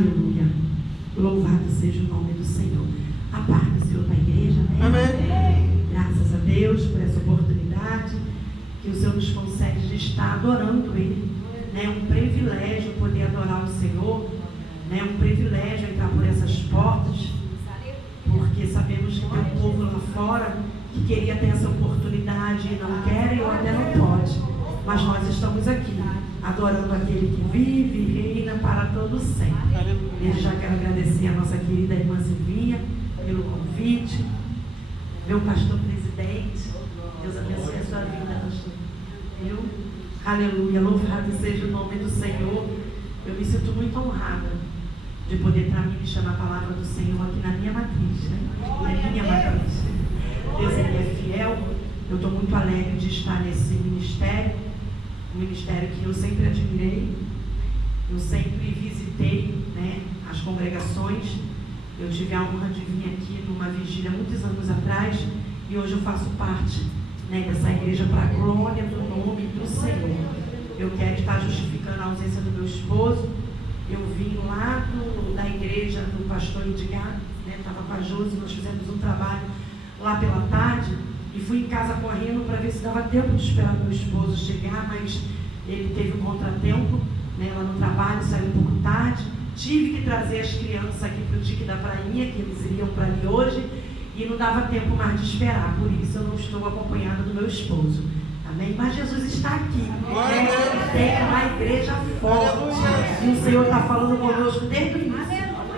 Aleluia. Louvado seja o nome do Senhor. A paz do Senhor para a igreja, né? Amém. Graças a Deus por essa oportunidade que o Senhor nos concede de estar adorando Ele. É um privilégio poder adorar o Senhor. É um privilégio entrar por essas portas, porque sabemos que tem um povo lá fora que queria ter essa oportunidade e não quer ou até não pode. Mas nós estamos aqui, adorando aquele que vive e reina para todos sempre. Desde já quero agradecer a nossa querida irmã Silvinha pelo convite, meu pastor presidente. Deus abençoe a sua vida, pastor. Viu? Aleluia, louvado seja o nome do Senhor. Eu me sinto muito honrada de poder para mim chamar a palavra do Senhor aqui na minha matriz, né? Na minha matriz. Deus ele é fiel. Eu estou muito alegre de estar nesse ministério, um ministério que eu sempre admirei. Eu sempre visitei, né, as congregações. Eu tive a honra de vir aqui numa vigília muitos anos atrás e hoje eu faço parte, né, dessa igreja para a glória do nome do Senhor. Eu quero estar justificando a ausência do meu esposo. Eu vim lá da igreja do pastor Edgar, né, estava com a Josi, nós fizemos um trabalho lá pela tarde e fui em casa correndo para ver se dava tempo de esperar meu esposo chegar, mas ele teve um contratempo, né, lá no trabalho, saiu um pouco tarde. Tive que trazer as crianças aqui para o Tique da Prainha, que eles iriam para ali hoje, e não dava tempo mais de esperar, por isso eu não estou acompanhada do meu esposo. Amém? Mas Jesus está aqui. Tem uma igreja forte. E o Senhor está falando conosco desde o início.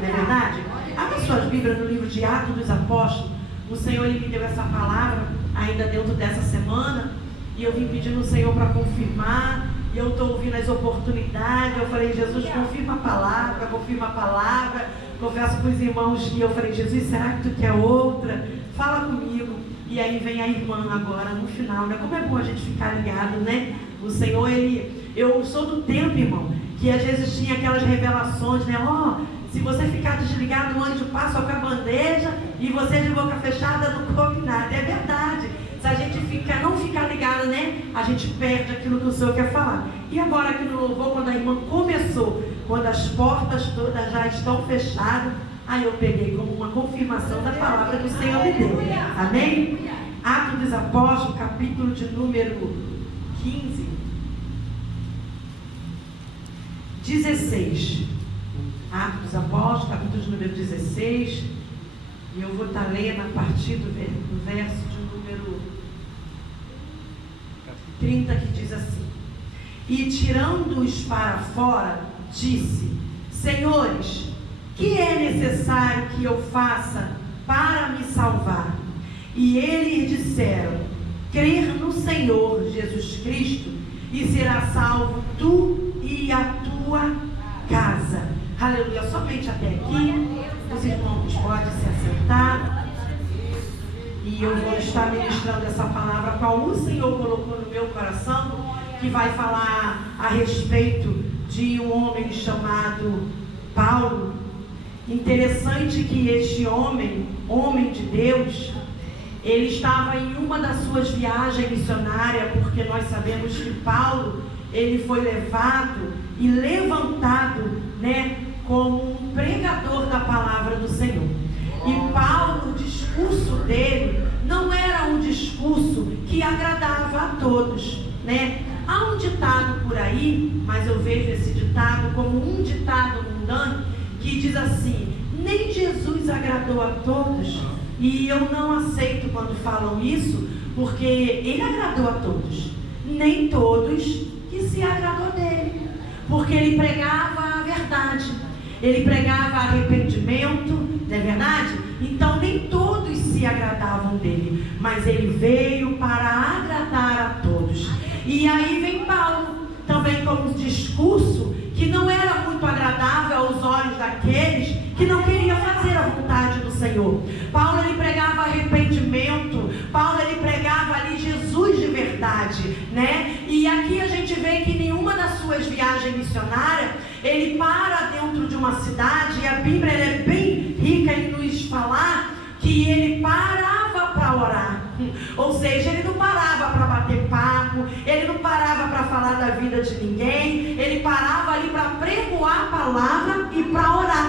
Não é verdade? Abra suas Bíblias no livro de Atos dos Apóstolos. O Senhor ele me deu essa palavra ainda dentro dessa semana. E eu vim pedindo ao Senhor para confirmar. E eu estou ouvindo as oportunidades. Eu falei, Jesus, confirma a palavra, confirma a palavra. Confesso para os irmãos que eu falei, Jesus, será que tu quer outra? Fala comigo. E aí vem a irmã agora no final, né? Como é bom a gente ficar ligado, né? O Senhor, eu sou do tempo, irmão, que às vezes tinha aquelas revelações, né? Se você ficar desligado, o anjo passa com a bandeja e você de boca fechada não come nada. É verdade. Se a gente não ficar ligado, né? A gente perde aquilo que o Senhor quer falar. E agora aqui no louvor, quando a irmã começou, quando as portas todas já estão fechadas, aí eu peguei como uma confirmação da palavra que o Senhor me deu. Amém? Atos dos Apóstolos, capítulo de número 15. 16. Atos dos Apóstolos, capítulo de número 16. E eu vou estar lendo a partir do verso de número 30, que diz assim: E tirando-os para fora, disse: Senhores, que é necessário que eu faça para me salvar? E eles disseram: crer no Senhor Jesus Cristo, e será salvo tu e a tua casa. Aleluia. Somente até aqui. Os irmãos podem se assentar. E eu vou estar ministrando essa palavra qual o Senhor colocou no meu coração, que vai falar a respeito de um homem chamado Paulo. Interessante que este homem de Deus, ele estava em uma das suas viagens missionárias, porque nós sabemos que Paulo, ele foi levado e levantado, né, como um pregador da palavra do Senhor. E Paulo, o discurso dele não era um discurso que agradava a todos, né? Há um ditado por aí, mas eu vejo esse ditado como um ditado mundano, que diz assim: nem Jesus agradou a todos. E eu não aceito quando falam isso, porque ele agradou a todos, nem todos que se agradou dele, porque ele pregava a verdade, ele pregava arrependimento, não é verdade? Então nem todos se agradavam dele, mas ele veio para agradar a todos. E aí vem Paulo, também com um discurso que não era muito agradável aos olhos daqueles que não queriam fazer a vontade do Senhor. Paulo, ele pregava arrependimento. Paulo, ele pregava ali Jesus de verdade, né? E aqui a gente vê que nenhuma das suas viagens missionárias, ele para dentro de uma cidade, e a Bíblia é bem rica em nos falar que ele parava para orar. Ou seja, ele não parava para bater papo, ele não parava para falar da vida de ninguém, ele parava ali para pregoar a palavra e para orar.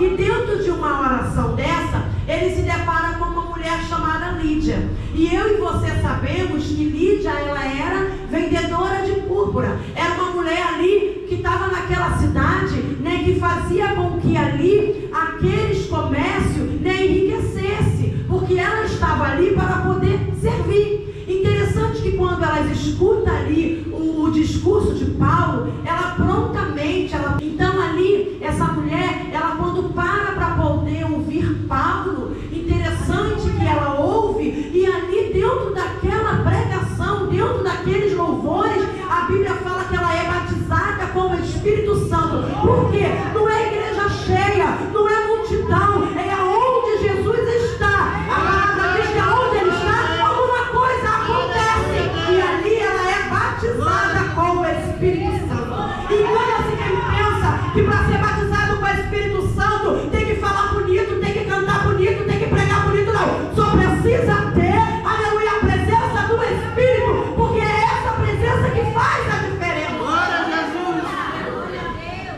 E dentro de uma oração dessa, ele se depara com uma mulher chamada Lídia. E eu e você sabemos que Lídia, ela era vendedora de púrpura. Era uma mulher ali que estava naquela cidade, né, que fazia com que ali aqueles comércios, né, enriquecesse, porque ela estava ali para poder servir. Interessante que quando ela escuta ali o discurso de Paulo, ela prontamente, então ali, essa mulher, ela quando para poder ouvir Paulo, interessante que ela ouve, e ali dentro daquela pregação, dentro daqueles louvores, a Bíblia fala que ela é batizada com o Espírito Santo. Por quê? Não é igreja cheia, não é multidão, é aonde Jesus está. A palavra diz que aonde ele está, alguma coisa acontece, e ali ela é batizada com o Espírito Santo. E quando assim quem pensa que para ser batizado com o Espírito Santo tem que falar bonito, tem que cantar bonito, tem que pregar bonito, não. Só precisa ter, aleluia, a presença do Espírito, porque é essa presença que faz a diferença. Glória a Jesus.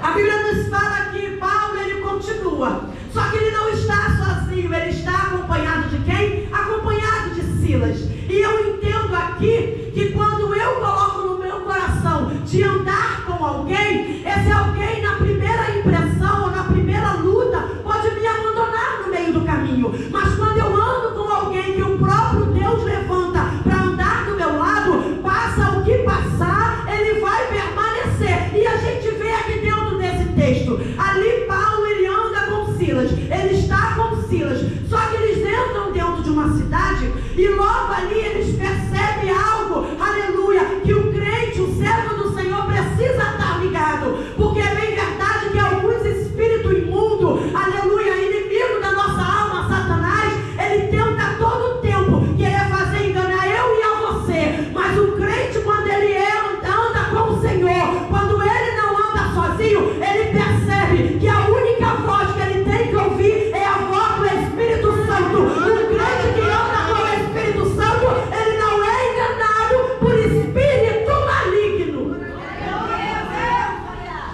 A Bíblia nos fala que Paulo, ele continua, só que ele não está sozinho, ele está acompanhado de quem? Acompanhado de Silas. E eu entendo aqui que quando eu coloco no meu coração de andar com alguém, esse alguém na primeira impressão ou na primeira luta pode me abandonar no meio do caminho, mas quando eu ando com alguém que o próprio Deus levanta para andar do meu lado, passa o que passar, ele vai permanecer. E a gente vê aqui dentro desse texto, ali Paulo, ele anda com Silas, ele está com Silas, só que eles entram dentro de uma cidade e logo ali eles percebem algo, aleluia, que o crente, o servo do Senhor precisa estar ligado, porque é bem verdade que alguns espíritos imundos, aleluia, inimigo da nossa alma, Satanás, ele tenta a todo tempo querer fazer enganar eu e a você, mas o crente, quando ele anda com o Senhor, quando ele não anda sozinho, ele percebe que a única voz que ele tem que ouvir é a voz do Espírito Santo. O crente que anda com o Espírito Santo, ele não é enganado por espírito maligno.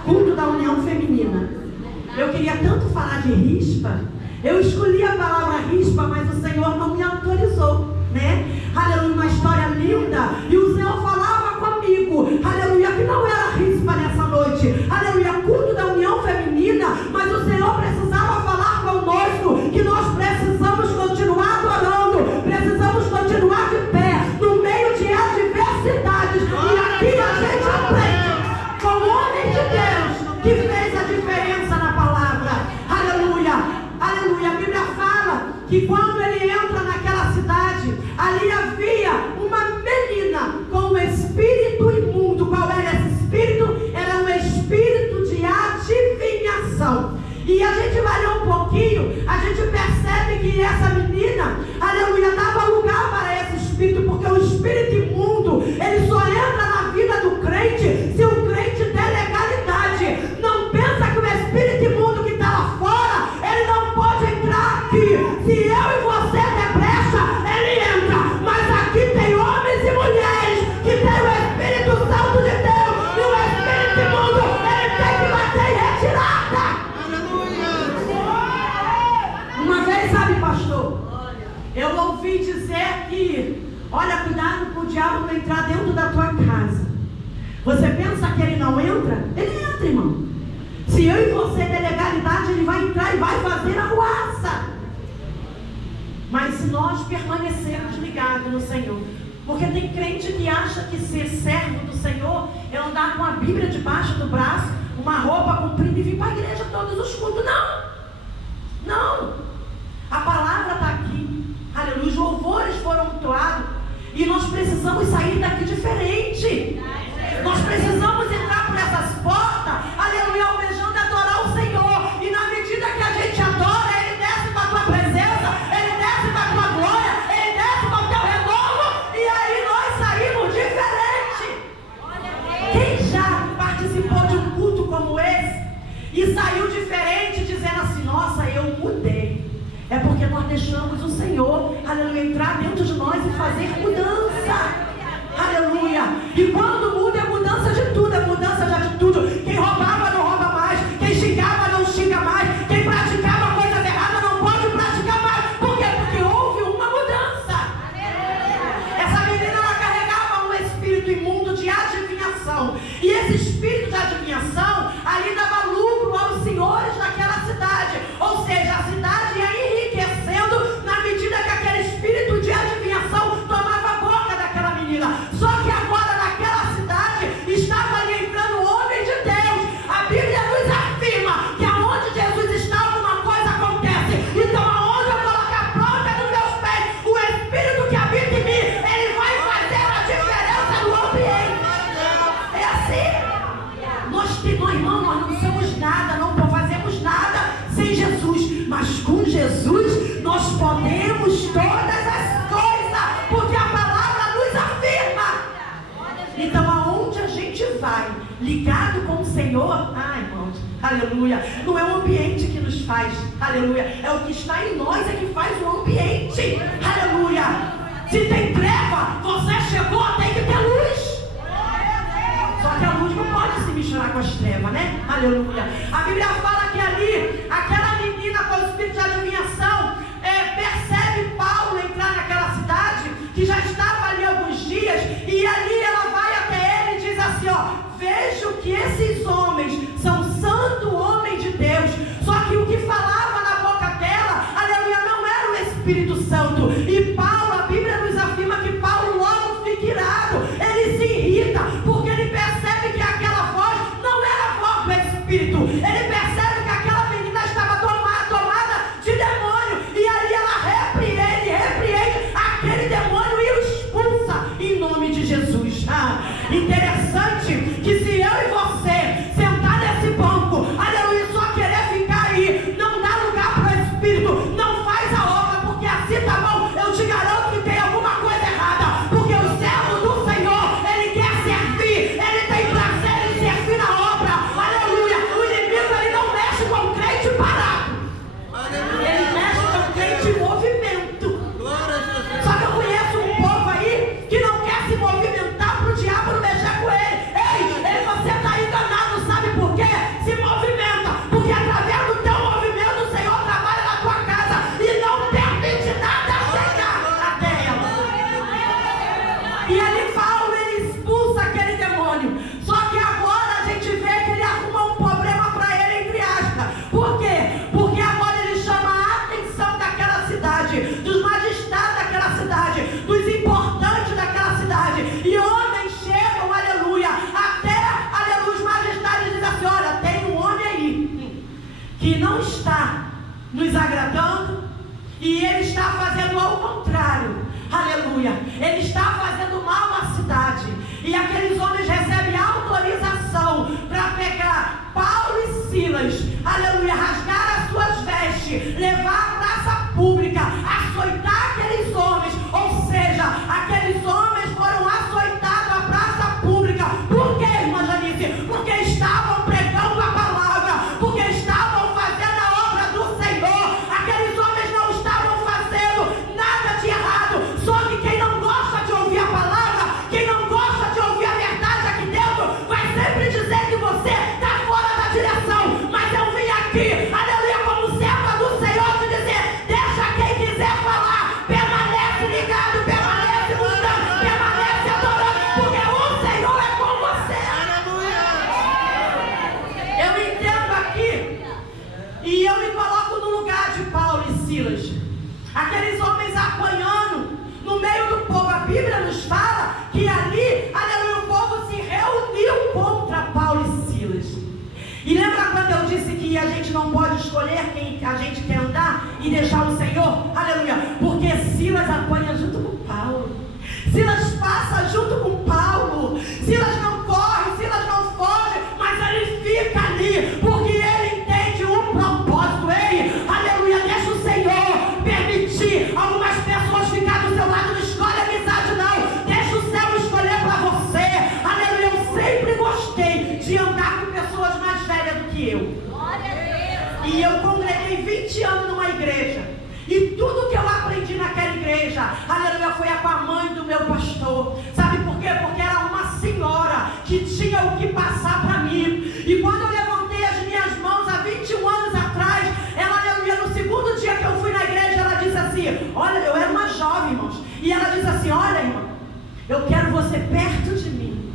Culto da união feminina. Eu queria tanto falar de rispa, eu escolhi a palavra rispa, mas o Senhor não me autorizou, né? Aleluia, uma história linda, e o Senhor falava comigo, aleluia, que não era rispa nessa noite, aleluia, culto da união feminina, mas o Senhor precisava falar conosco, que nós precisamos continuar adorando, precisamos continuar de pé, no meio de adversidades, e aqui a gente aprende com o homem de Deus, que fez a diferença na palavra, aleluia, aleluia. A Bíblia fala que quando ele entra naquela cidade, ali havia uma menina com um espírito imundo. Qual era esse espírito? Era um espírito de adivinhação. E a gente vai ler um pouquinho, a gente percebe que essa menina, aleluia, dava lugar para esse espírito, porque o espírito imundo, ele só entra na vida do crente se o crente der legalidade. Não pensa que o espírito imundo que está lá fora, ele não pode entrar aqui. Se eu e você der brecha, ele entra. Mas aqui tem homens e mulheres que têm o Espírito Santo de Deus, e o espírito imundo, ele tem que bater em retirada. Uma vez, sabe, pastor, eu ouvi dizer que, olha, cuidado para o diabo não entrar dentro da tua casa. Você pensa que ele não entra? Ele entra, irmão. Se eu e você der legalidade, ele vai entrar e vai fazer a ruaça. Mas se nós permanecermos ligados no Senhor, porque tem crente que acha que ser servo do Senhor é andar com a Bíblia debaixo do braço, uma roupa comprida e vir para a igreja todos os cultos. Não, não. A palavra está aqui, aleluia, os louvores foram entoados, e nós precisamos sair daqui diferente. Nós precisamos entrar por essas portas, aleluia, almejando adorar o Senhor. E na medida que a gente adora, ele desce para a tua presença, ele desce para a tua glória, ele desce para o teu renovo, e aí nós saímos diferente. Quem já participou de um culto como esse e saiu diferente, dizendo assim: nossa, eu mudei? É porque nós deixamos o Senhor, aleluia, entrar dentro de nós e fazer mudança. com Jesus nós podemos todas as coisas, porque a palavra nos afirma. Então aonde a gente vai, ligado com o Senhor, irmãos, aleluia, não é o ambiente que nos faz, aleluia, é o que está em nós é que faz o ambiente, aleluia. Se tem treva, você chegou, tem que ter luz. Só que a luz não pode se misturar com as trevas, né? Aleluia. A Bíblia fala que ali, aquela menina com o espírito de adivinhação, percebe Paulo entrar naquela cidade, que já estava ali alguns dias, e ali ela vai até ele e diz assim, vejo que esses homens são santo homem de Deus. Só que o que falava na boca dela, aleluia, não era o Espírito Santo. E Paulo, a Bíblia nos afirma que Paulo logo fica irado, ele se irrita, porque ele percebe que aquela voz não era a voz do Espírito. Ele percebe que aquela menina estava tomada de demônio, e ali ela repreende aquele demônio e o expulsa em nome de Jesus. Interessante que se eu e você sentar nesse banco, aleluia, só querer ficar aí, não dá lugar para o Espírito, não faz a obra, porque assim tá bom, eu te garanto que tem alguma coisa errada, porque o servo do Senhor, ele quer servir, ele tem prazer em servir na obra, aleluia. O inimigo, ele não mexe com o crente parado, ele mexe com o crente em movimento. Só que eu conheço um povo aí que não quer se movimentar para o diabo não mexer com ele. Ei, você está enganado, sabe por quê? Se movimenta, porque através do teu movimento o Senhor trabalha na tua casa e não permite nada chegar até ela. E ali Paulo, ele expulsa aquele demônio. Só que agora a gente vê que ele arruma um problema para ele, entre aspas. Por quê? Porque agora ele chama a atenção daquela cidade, dos magistrados daquela cidade, dos importantes daquela cidade. E homens chegam, aleluia, até, aleluia, os magistrados dizem assim, olha, tem um homem aí que não está nos agradando e ele está fazendo ao contrário, aleluia, ele está fazendo mal à cidade. E aqueles homens recebem autorização para pegar Paulo e Silas, aleluia, rasgar as suas vestes, levar à praça pública, açoitar aqueles homens. Ou seja, aqueles homens foram açoitados à praça pública. Por quê, irmã Janice? Porque estavam pregando a palavra, porque estavam fazendo a obra do Senhor. Aqueles homens não estavam fazendo nada de errado. Só que quem não gosta de ouvir a palavra, quem não gosta de ouvir a verdade aqui dentro, vai sempre dizer que você está fora da direção. Mas eu vim aqui, aleluia, como serva do Senhor, te dizer, deixa quem quiser falar, permanece ligado, permanece lutando, permanece adorando, porque o Senhor é com você. Eu entendo aqui, e eu me coloco no lugar de Paulo e Silas, aqueles homens apanhando no meio do povo. A Bíblia nos fala que ali, aleluia, o povo se reuniu contra Paulo e Silas. E lembra quando eu disse que a gente não pode escolher quem a gente quer andar e deixar o Senhor? Aleluia, porque Silas apanha junto com Paulo, Silas passa junto com Paulo, Silas não corre, Silas não foge, mas ele fica ali, porque ele entende um propósito. Ei, aleluia, deixa o Senhor permitir algumas pessoas ficar do seu lado, não escolhe amizade não, deixa o céu escolher para você. Aleluia, eu sempre gostei de andar com pessoas mais velhas do que eu. E eu congreguei 20 anos numa igreja, e tudo que eu aprendi naquela igreja, aleluia, foi com a mãe do meu pastor. Sabe por quê? Porque era uma senhora que tinha o que passar para mim. E quando eu levantei as minhas mãos há 21 anos atrás, ela, aleluia, no segundo dia que eu fui na igreja, ela disse assim, olha, eu era uma jovem, irmãos, e ela disse assim, olha, irmã, eu quero você perto de mim.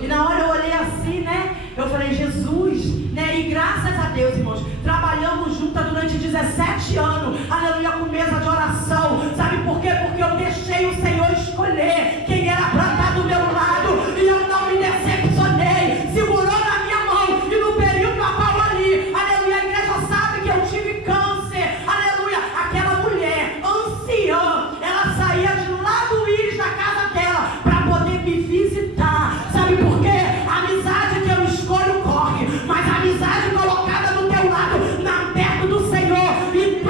E na hora eu olhei assim, né? Eu falei, Jesus, né? E graças a Deus, irmãos, trabalhamos juntas durante 17 anos, aleluia, com mesa de oração. Sabe por quê? Porque eu deixei o Senhor escolher quem era para estar do meu lado, e eu não me decepcionei. Segurou na minha mão, e no período a Paula ali, aleluia, a igreja sabe que eu tive câncer, aleluia. Aquela mulher anciã, ela saía de lá do Íris da casa dela para poder me visitar. Sabe por quê? A amizade que eu escolho corre, mas a amizade colocada do teu lado, perto do Senhor, e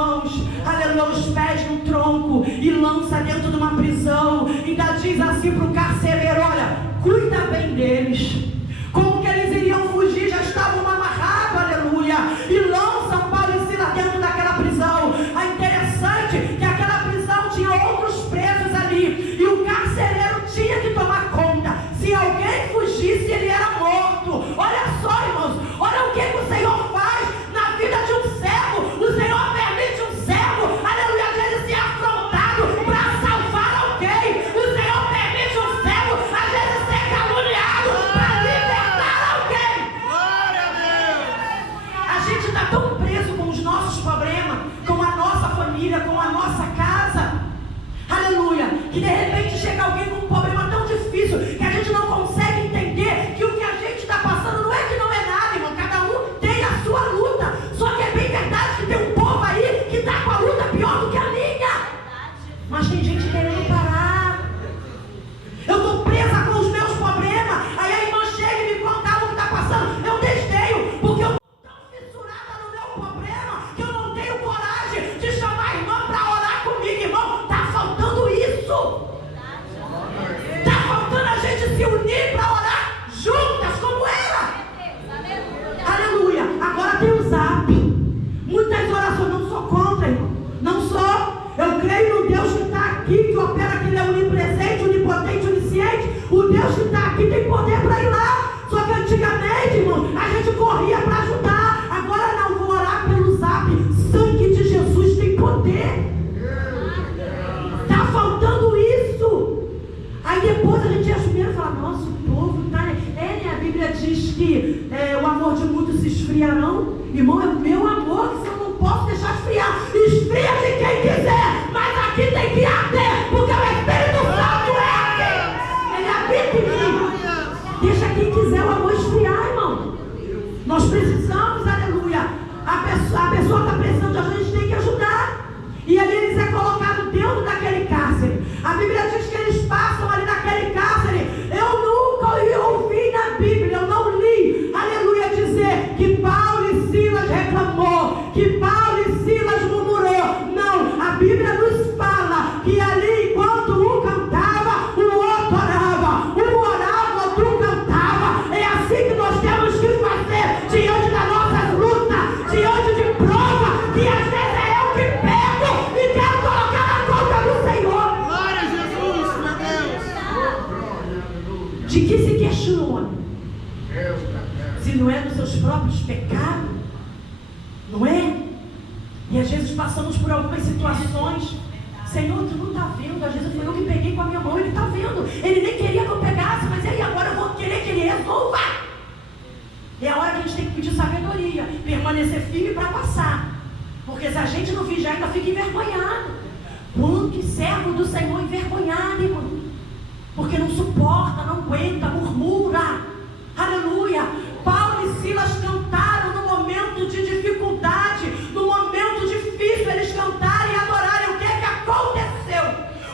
mãos, aleluia, os pés no tronco e lança dentro de uma prisão. Ainda diz assim para o carcereiro: olha, cuida bem deles. Como que eles iriam fugir? Já estavam amarrados, aleluia, e lançam Paulo e Silas dentro daquela prisão. É interessante que aquela prisão tinha outros presos ali, e o carcereiro tinha que tomar conta. Se alguém fugisse, ele era morto. Olha só, irmãos, olha o que o Senhor faz na vida de um cego. O Senhor permite um cego, aleluia, às vezes ser afrontado para salvar alguém. O Senhor permite um cego, às vezes ser caluniado para libertar alguém. Glória a Deus! A gente está tão preso com os nossos problemas, com a nossa família, com a nossa casa, aleluia, que de repente chega alguém com um problema tão difícil que a gente não consegue entender que o que a gente está passando não é que não é nada, irmão. Cada um tem a sua luta. Só que é bem verdade que tem um povo aí que está com a luta pior do que a minha. Mas tem gente querendo parar. Eu estou presa com os meus problemas. Aí a irmã chega e me conta o que está passando. Eu desdenho, porque eu estou tão fissurada no meu problema que eu não tenho coragem de chamar a irmã para orar comigo. Irmão, está faltando isso. Está faltando a gente se unir para orar juntas como era. Aleluia. Agora tem o Zap. Muitas orações, não sou contra, irmão. Não sou. Eu creio no Deus que está aqui, que opera, que Ele é onipresente, onipotente, onisciente. O Deus que está aqui tem poder para ir lá. Só que antigamente, irmão, a gente corria para ajudar. Agora não, vou orar pelo Zap. Sangue de Jesus tem poder. Está faltando isso. Aí depois a gente ia primeiro e fala: nossa, o povo está... A Bíblia diz que o amor de muitos se esfriarão. Irmão, é o meu amor que eu não posso deixar esfriar. Esfria de quem quiser, mas aqui tem que arder, porque o Espírito Santo é aqui. Ele habita em mim. Deixa quem quiser o amor esfriar, irmão. Nós precisamos, aleluia. A pessoa está precisando de ajuda, a gente tem que ajudar. E ali eles é colocado dentro daquele cárcere. A Bíblia diz que eles passam ali naquele cárcere. Eu nunca ouvi na Bíblia, eu não li, aleluia, dizer que Paulo e Silas reclamou, que Paulo e Silas murmurou. Não, a Bíblia nos fala que ali, enquanto um cantava, o outro orava. Um orava, o outro cantava. É assim que nós temos que fazer diante das nossas lutas, diante de prova, que às vezes é eu que pego e quero colocar na conta do Senhor. Glória a Jesus, meu Deus! De que se questiona? Se não é dos seus próprios pecados, não é? E às vezes passamos por algumas situações. Senhor, tu não está vendo? Às vezes foi eu que peguei com a minha mão, Ele está vendo. Ele nem queria que eu pegasse, mas aí agora eu vou querer que Ele resolva. É a hora que a gente tem que pedir sabedoria, permanecer firme para passar. Porque se a gente não vigiar, ainda fica envergonhado. Quanto servo do Senhor envergonhado, irmão? Porque não suporta, não aguenta, murmura. Aleluia. Paulo e Silas cantaram no momento de dificuldade, no momento difícil, eles cantaram e adoraram. O que é que aconteceu?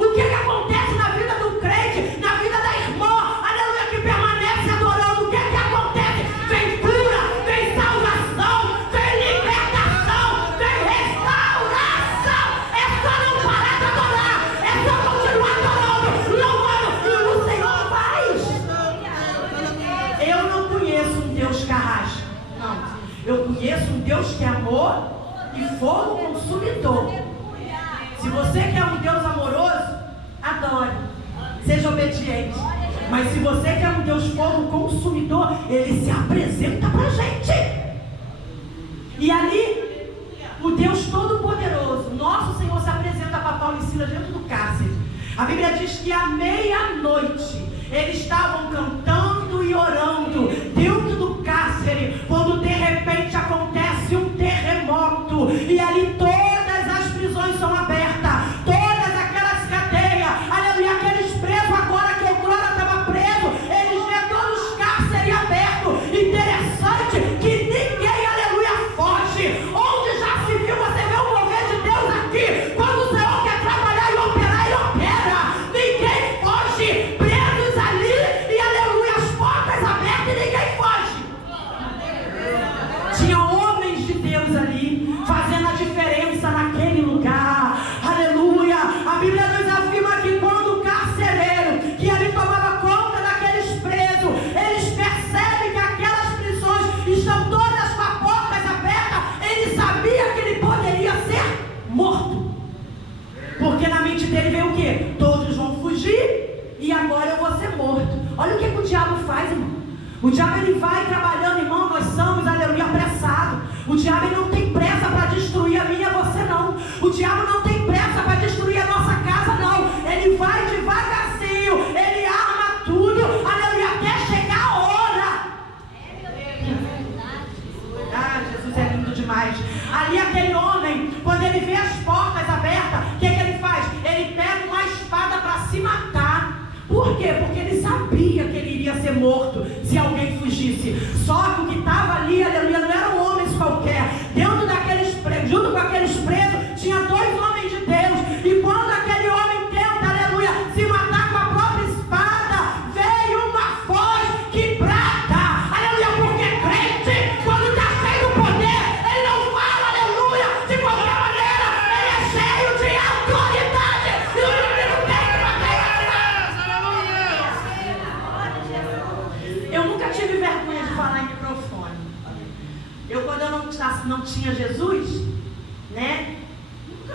O que é que acontece na vida do crente, na vida da irmã, aleluia, que permanece adorando? O que é que acontece? Vem cura, vem salvação, vem libertação, vem restauração. É só não parar de adorar, é só continuar adorando, louvando, e o Senhor faz. Eu não conheço um Deus carrasco, não. Eu conheço um Deus que é amor e fogo consumidor. Se você quer um Deus amoroso, adore, seja obediente. Mas se você quer um Deus fogo consumidor, Ele se apresenta pra gente. E ali, o Deus Todo-Poderoso, nosso Senhor, se apresenta para Paulo e Silas dentro do cárcere. A Bíblia diz que à meia-noite eles estavam cantando e orando dentro do cárcere, quando de repente acontece um terremoto e ali todas as prisões são abertas, todas aquelas cadeias, aleluia, aqueles presos agora que outrora estavam presos, eles vêem todos os cárceres abertos. Interessante que ninguém, aleluia, foge. Onde já se viu, você vê o mover de Deus aqui. Quando o Senhor quer trabalhar e operar, Ele opera. Ninguém foge. Presos ali e aleluia. O diabo ele vai trabalhando, irmão, nós somos, aleluia, apressados. O diabo ele não tem pressa para destruir a minha e a você, não. O diabo não tem pressa para destruir a nossa casa, não. Ele vai devagarzinho, ele arma tudo, aleluia, até chegar a hora. Ah, Jesus é lindo demais. Ali aquele homem, quando ele vê as portas abertas, o que ele faz? Ele pega uma espada para se matar. Por quê? Porque ele sabia que ele iria ser morto se alguém fugisse. Só que o que estava ali, aleluia, não eram homens qualquer. Dentro daqueles presos, junto com aqueles presos, tinha 2 homens de Deus. E quando aquele homem tenta, aleluia, se matar com a própria espada, veio uma voz que brada, aleluia, porque crente, quando está cheio do poder, ele não fala, aleluia, de qualquer maneira, ele é cheio de autoridade. E o inimigo tem que bater. Eu nunca tive vergonha de falar em microfone. Quando eu não tinha Jesus, né?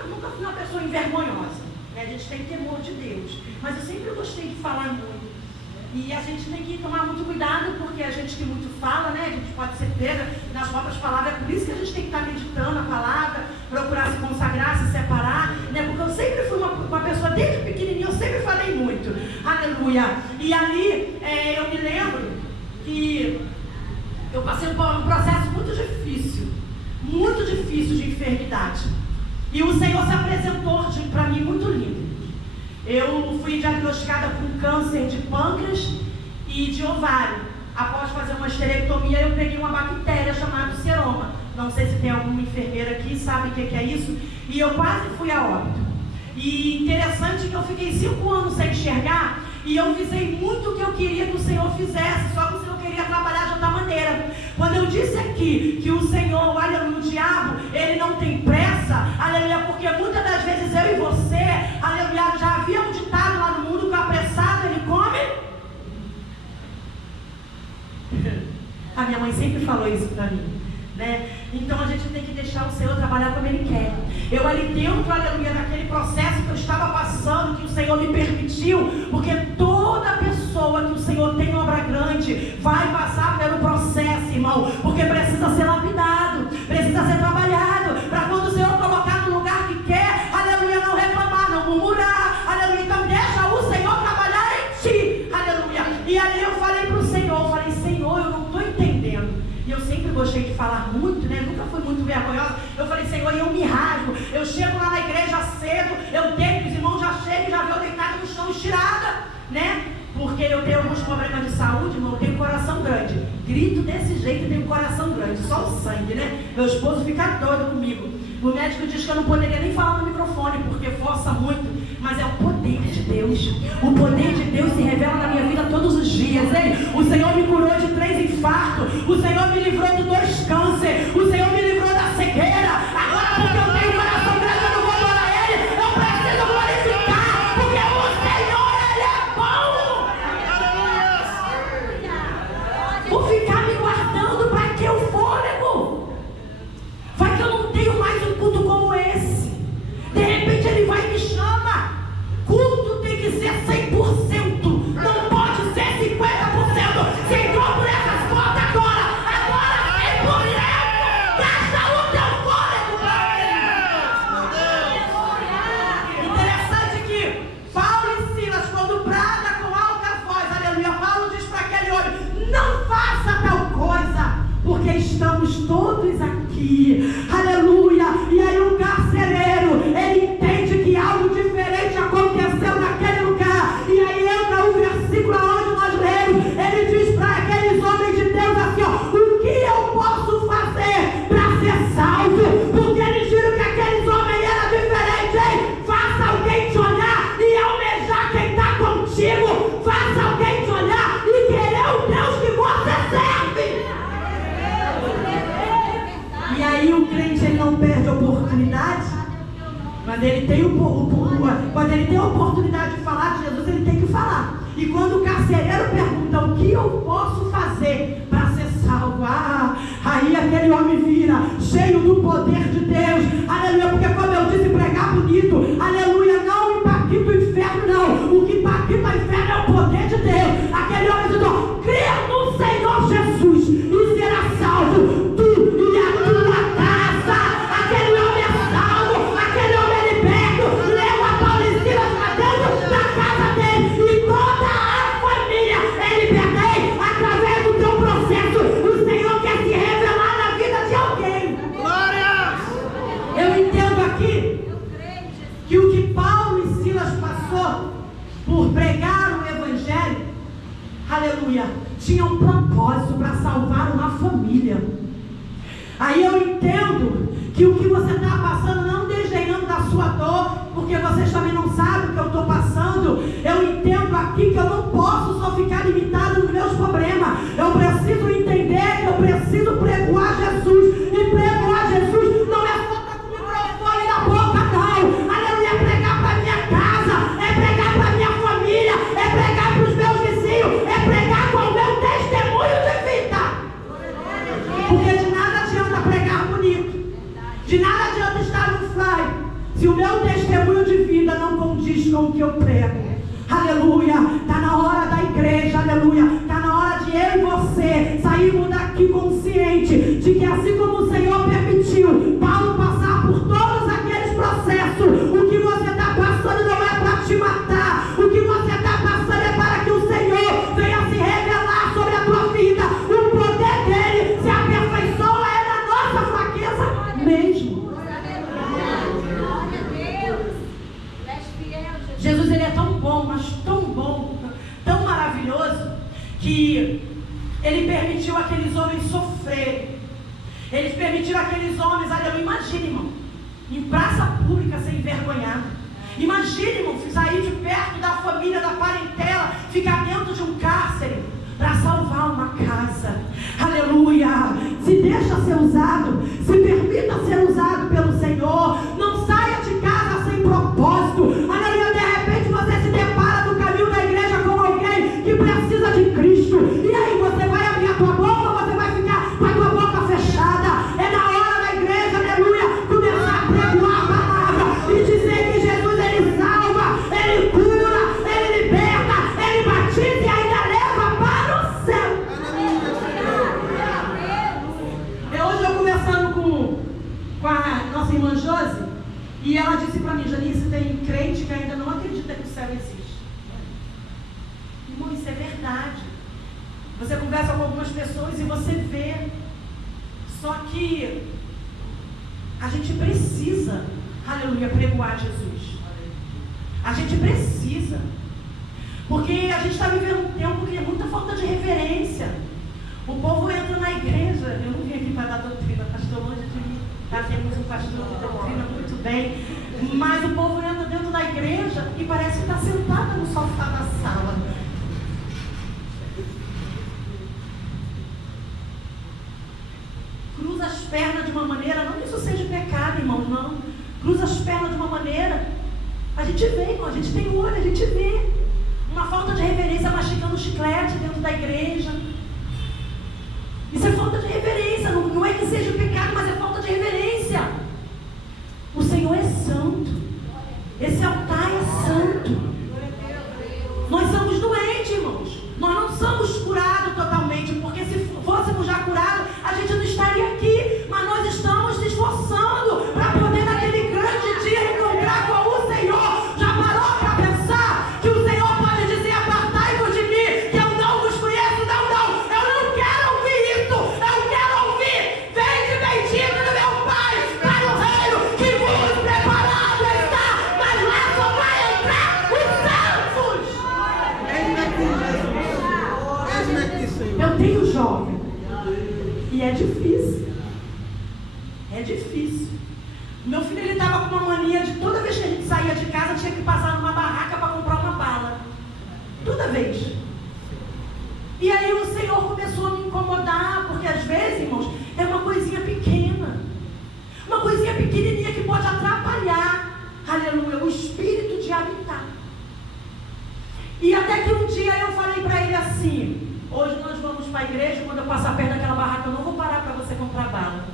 Nunca fui uma pessoa envergonhosa. Né? A gente tem temor de Deus. Mas eu sempre gostei de falar muito. E a gente tem que tomar muito cuidado, porque a gente que muito fala, né? A gente pode ser pega nas próprias palavras. É por isso que a gente tem que estar meditando a palavra, procurar se consagrar, se separar, né? Porque eu sempre fui uma pessoa, desde pequenininha, eu sempre falei muito. Aleluia. E ali, eu me lembro que eu passei por um processo muito difícil de enfermidade. E o Senhor se apresentou para mim muito lindo. Eu fui diagnosticada com câncer de pâncreas e de ovário. Após fazer uma esterectomia, eu peguei uma bactéria chamada seroma. Não sei se tem alguma enfermeira aqui, sabe o que é isso? E eu quase fui a óbito. E interessante que eu fiquei 5 anos sem enxergar, e eu visei muito o que eu queria que o Senhor fizesse, só que o Senhor queria trabalhar de outra maneira. Quando eu disse aqui que o Senhor, aleluia, o diabo, ele não tem pressa, aleluia, porque muitas das vezes eu e você, aleluia, já havia um ditado lá no mundo que o apressado ele come. A minha mãe sempre falou isso para mim. Né? Então a gente tem que deixar o Senhor trabalhar como Ele quer. Eu ali dentro, aleluia, naquele processo que eu estava passando, que o Senhor me permitiu, porque toda pessoa que o Senhor tem obra grande vai passar pelo processo, irmão, porque precisa ser lapidado, precisa ser trabalhado, para quando o Senhor colocar no lugar que quer, aleluia, não reclamar, não murmurar, aleluia. Então deixa o Senhor trabalhar em ti, aleluia. E ali eu falei para o Senhor, Senhor, eu não estou entendendo. E eu sempre gostei de falar muito, né? Nunca fui muito vergonhosa. Eu falei, Senhor, eu me rasgo. Eu chego lá na igreja cedo, eu deito, os irmãos já chegam e já vê eu deitada no chão, estirada, né? Porque eu tenho alguns problemas de saúde, irmão, eu tenho coração grande. Grito desse jeito e tenho coração grande, só o sangue, né? Meu esposo fica doido comigo. O médico diz que eu não poderia nem falar no microfone, porque força muito. Mas é o poder de Deus. O poder de Deus se revela na minha vida todos os dias, hein? O Senhor me curou de 3 infartos. O Senhor me livrou de 2 cânceres. O Senhor me livrou da cegueira. Agora, porque eu tenho coração grande, eu não vou adorar Ele. Eu preciso glorificar, porque o Senhor, Ele é bom. Vou ficar me guardando para que o fôlego. Vai que eu não tenho mais um culto como esse. De repente Ele vai e me chama. Culto tem que ser 100%. Não pode ser 50%. Se entrou por essas portas agora 100%. Gasta o teu fôlego. Interessante que Paulo e Silas, quando brada com alta voz, aleluia, Paulo diz para aquele homem: não faça tal coisa, porque estamos todos aqui, aleluia. E aí o carcereiro, ele entende que algo diferente aconteceu naquele lugar, e aí entra o versículo onde nós lemos. Ele diz para aqueles homens de Deus assim, ó: o que eu posso fazer para ser salvo? Porque eles viram que aqueles homens eram diferentes, hein? Faça alguém te olhar e almejar quem está contigo. Faça alguém te olhar e querer o Deus que você serve. E aí o crente, ele não perde a oportunidade. Quando ele tem a oportunidade de falar de Jesus, ele tem que falar. E quando o carcereiro pergunta: o que eu posso fazer para ser salvo? Aí aquele homem vira cheio do poder de Deus, aleluia. Porque como eu disse, pregar bonito, aleluia, não impacta o inferno, não. O que impacta o inferno é o poder de Deus. Aquele homem diz: crer no Senhor o meu testemunho de vida não condiz com o que eu prego, aleluia, está na hora da igreja, aleluia, está na hora de eu e você sairmos daqui consciente de que assim como o Senhor permitiu Paulo passar por todos aqueles processos, o que você está passando não é para te matar, o que você está passando é para que o Senhor venha se revelar sobre a tua vida, o poder dele se aperfeiçoa é na nossa fraqueza mesmo. Jesus, ele é tão bom, mas tão bom, tão maravilhoso, que ele permitiu aqueles homens sofrerem. Eles permitiram aqueles homens, aleluia, imagine, irmão, em praça pública ser envergonhado. Imagine, irmão, sair de perto da família, da parentela, ficar dentro de um cárcere para salvar uma casa. Aleluia! Se deixa ser usado, se permita ser usado pelo Senhor. Não saia de casa sem propósito. Aleluia! De repente você se depara no caminho da igreja com alguém que precisa de Cristo. E aí você vai abrir a tua boca ou você vai ficar com a tua boca fechada? É na hora da igreja, aleluia, começar a pregoar a palavra e dizer que Jesus, ele salva, ele cura, ele liberta, ele batiza e ainda leva para o céu. Hoje eu conversando com a nossa irmã Josi, e ela disse para mim: Janice, tem crente que ainda não acredita que o céu existe. Irmão, isso é verdade. Você conversa com algumas pessoas e você vê. Só que a gente precisa, aleluia, pregoar Jesus. A gente precisa. Porque a gente está vivendo um tempo que é muita falta de reverência. O povo entra na igreja. Eu não vim aqui para dar doutrina, pastor, longe de mim. Já temos um pastor que doutrina muito bem. Mas o povo entra dentro da igreja e parece que está sentado no sofá da sala. Cruza as pernas de uma maneira, não que isso seja pecado, irmão, não. Cruza as pernas de uma maneira, a gente vê, irmão, a gente tem olho, a gente vê. Uma falta de reverência, mastigando chiclete dentro da igreja. Isso é falta de reverência, não é que seja pecado, mas é falta de reverência. O Senhor é santo. Esse altar é santo. Nós somos doentes, irmãos. Nós não somos curados totalmente, porque se fôssemos já curados, a gente não estaria aqui. Mas nós estamos se esforçando para poder naquele grande dia encontrar com o Senhor. Já parou para pensar que o Senhor pode dizer: apartai-vos de mim, que eu não vos conheço? Não, eu não quero ouvir isso. Eu quero ouvir: vinde bendito do meu Pai para o reino que vos preparado está, mas lá só vai entrar os santos. Eu tenho jovem e é difícil. É difícil. Meu filho, ele estava com uma mania de toda vez que a gente saía de casa tinha que passar numa barraca para comprar uma bala. Toda vez. E aí o Senhor começou a me incomodar, porque às vezes, irmãos, é uma coisinha pequena. Uma coisinha pequenininha que pode atrapalhar, aleluia, o espírito de habitar. E até que um dia eu falei para ele assim: hoje nós vamos para a igreja, quando eu passar perto daquela barraca eu não vou parar para você comprar bala.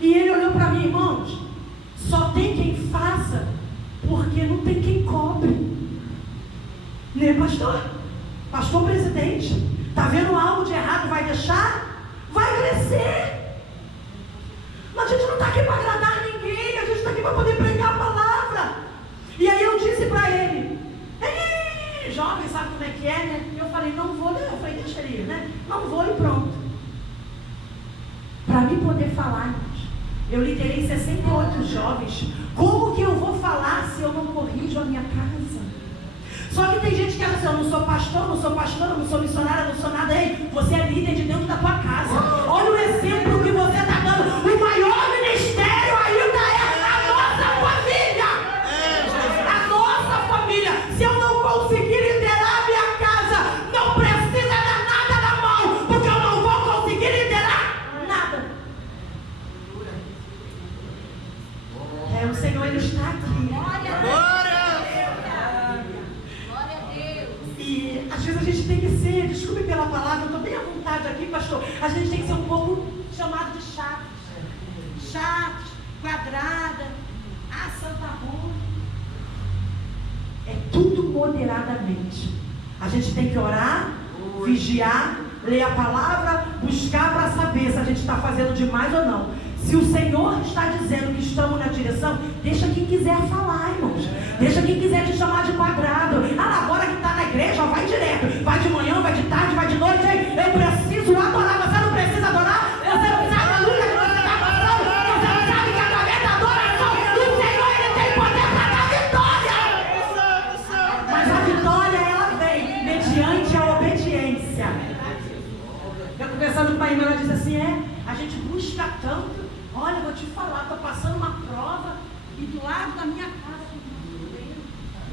E ele olhou para mim: irmãos, só tem quem faça, porque não tem quem cobre. Né, pastor? Pastor presidente, está vendo algo de errado, vai deixar? Vai crescer. Mas a gente não está aqui para agradar ninguém, a gente está aqui para poder pregar a palavra. E aí eu disse para ele: ei, jovem, sabe como é que é, né? Eu falei: não vou, né? Eu falei: deixa ele ir, né? Não vou e pronto. Para mim poder falar, irmãos, eu liderei 68 jovens. Como que eu vou falar se eu não corrijo a minha casa? Só que tem gente que acha assim: eu não sou pastor, não sou pastora, não sou missionária, não sou nada. Ei, você é líder de dentro da tua casa. Olha o exemplo que você está dando. O maior ministério ainda é a nossa família. A nossa família. Se eu não conseguir liderar a minha casa, não precisa dar nada na mão, porque eu não vou conseguir liderar nada. O Senhor, ele está aqui. E às vezes a gente tem que ser, desculpe pela palavra, eu estou bem à vontade aqui, pastor. A gente tem que ser um pouco chamado de chatos, quadrada. tá bom. É tudo moderadamente. A gente tem que orar, vigiar, ler a palavra, buscar para saber se a gente está fazendo demais ou não. Se o Senhor está dizendo que estamos na direção, deixa quem quiser falar, irmãos. Deixa quem quiser te chamar de quadrado. Ah, agora que está na igreja, vai direto. Vai de manhã, vai de tarde, vai de noite. Ei, eu preciso adorar. Você não precisa adorar? Você não sabe a luta que você está passando. Você não sabe que através da adoração do Senhor, Ele tem poder para dar vitória. Mas a vitória, ela vem mediante a obediência. Eu conversando com uma irmã, ela disse assim, a gente busca tanto. Olha, eu vou te falar, estou passando uma prova e do lado da minha casa,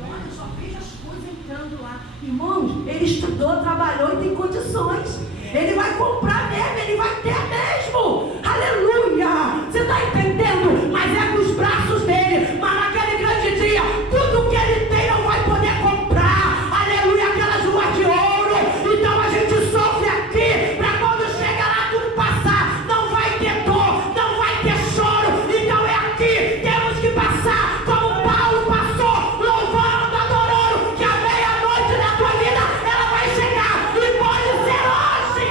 olha, eu só vejo as coisas entrando lá. Irmãos, ele estudou, trabalhou e tem condições. Ele vai comprar mesmo, ele vai ter mesmo. Aleluia! Você está entendendo? Mas é com os braços dele. Mas naquele grande dia, tudo que ele tem não vai poder comprar. Aleluia! Aquelas ruas de ouro. Então a gente sofre aqui para quando chega lá tudo passar. Não vai ter dor, não vai ter choro. Então é aqui, temos que passar como Paulo passou, louvando, adorando, que a meia-noite da tua vida ela vai chegar e pode ser hoje.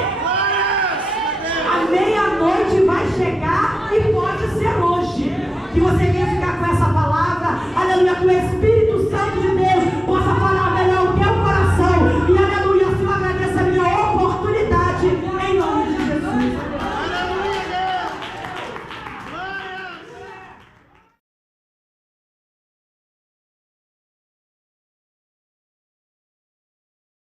A meia-noite vai chegar e pode ser hoje. Que você venha ficar com essa palavra, aleluia, com o Espírito